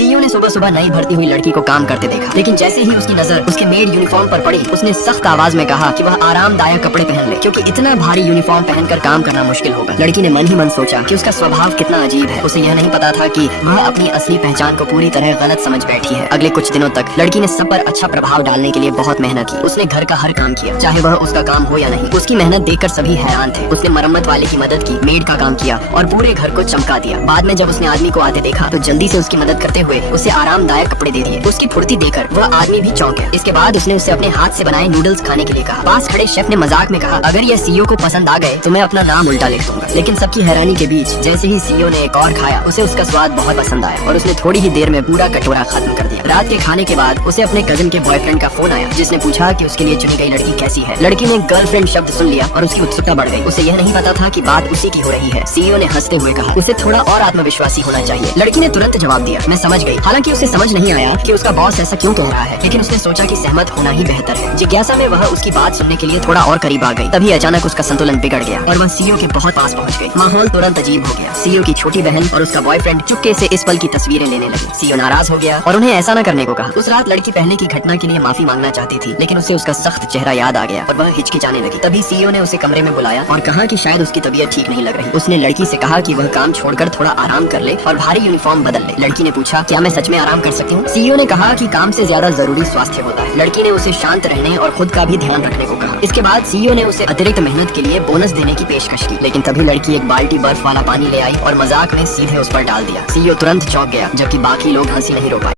CEO ने सुबह सुबह नई भर्ती हुई लड़की को काम करते देखा, लेकिन जैसे ही उसकी नजर उसके मेड यूनिफॉर्म पर पड़ी, उसने सख्त आवाज में कहा कि वह आरामदायक कपड़े पहन ले, क्योंकि इतना भारी यूनिफॉर्म पहनकर काम करना मुश्किल होगा। लड़की ने मन ही मन सोचा कि उसका स्वभाव कितना अजीब है। उसे यह नहीं पता था कि वह अपनी असली पहचान को पूरी तरह गलत समझ बैठी है। अगले कुछ दिनों तक लड़की ने सब पर अच्छा प्रभाव डालने के लिए बहुत मेहनत की। उसने घर का हर काम किया, चाहे वह उसका काम हो या नहीं। उसकी मेहनत देखकर सभी हैरान थे। उसने मरम्मत वाले की मदद की, मेड का काम किया और पूरे घर को चमका दिया। बाद में जब उसने आदमी को आते देखा तो जल्दी से उसकी मदद करते हुए उसे आरामदायक कपड़े दे दिए। उसकी फुर्ती देखकर वह आदमी भी चौंक गया। इसके बाद उसने उसे अपने हाथ से बनाए नूडल्स खाने के लिए कहा। पास खड़े शेफ ने मजाक में कहा, अगर यह सीईओ को पसंद आ गए तो मैं अपना नाम उल्टा लिख दूंगा। लेकिन सबकी हैरानी के बीच जैसे ही सीईओ ने एक और खाया, उसे उसका स्वाद बहुत पसंद आया और उसने थोड़ी ही देर में पूरा कटोरा खत्म कर दिया। रात के खाने के बाद उसे अपने कजिन के बॉयफ्रेंड का फोन आया, जिसने पूछा कि उसके लिए चुनी गई लड़की कैसी है। लड़की ने गर्लफ्रेंड शब्द सुन लिया और उसकी उत्सुकता बढ़ गई। उसे यह नहीं पता था कि बात उसी की हो रही है। सीईओ ने हंसते हुए कहा, उसे थोड़ा और आत्मविश्वासी होना चाहिए। लड़की ने तुरंत जवाब दिया, मैं समझ गई। हालांकि उसे समझ नहीं आया कि उसका बॉस ऐसा क्यों कह रहा है, लेकिन उसने सोचा कि सहमत होना ही बेहतर है। जिज्ञासा में वह उसकी बात सुनने के लिए थोड़ा और करीब आ गई। तभी अचानक उसका संतुलन बिगड़ गया और वह सीईओ के बहुत पास पहुंच गई। माहौल तुरंत अजीब हो गया। सीईओ की छोटी बहन और उसका बॉयफ्रेंड चुपके से इस पल की तस्वीरें लेने लगे। सीईओ नाराज हो गया और उन्हें ऐसा न करने को कहा। उस रात लड़की पहले की घटना के लिए माफी मांगना चाहती थी, लेकिन उसे उसका सख्त चेहरा याद आ गया और वह हिचकिचाने लगी। तभी सीईओ ने उसे कमरे में बुलाया और कहा कि शायद उसकी तबीयत ठीक नहीं लग रही। उसने लड़की से कहा कि वह काम छोड़कर थोड़ा आराम कर ले और भारी यूनिफॉर्म बदल ले। लड़की ने पूछा, क्या मैं सच में आराम कर सकती हूँ? सीईओ ने कहा कि काम से ज्यादा जरूरी स्वास्थ्य होता है। लड़की ने उसे शांत रहने और खुद का भी ध्यान रखने को कहा। इसके बाद सीईओ ने उसे अतिरिक्त मेहनत के लिए बोनस देने की पेशकश की, लेकिन तभी लड़की एक बाल्टी बर्फ वाला पानी ले आई और मजाक में सीधे उस पर डाल दिया। सीईओ तुरंत चौंक गया, जबकि बाकी लोग हंसी नहीं रोक पाए।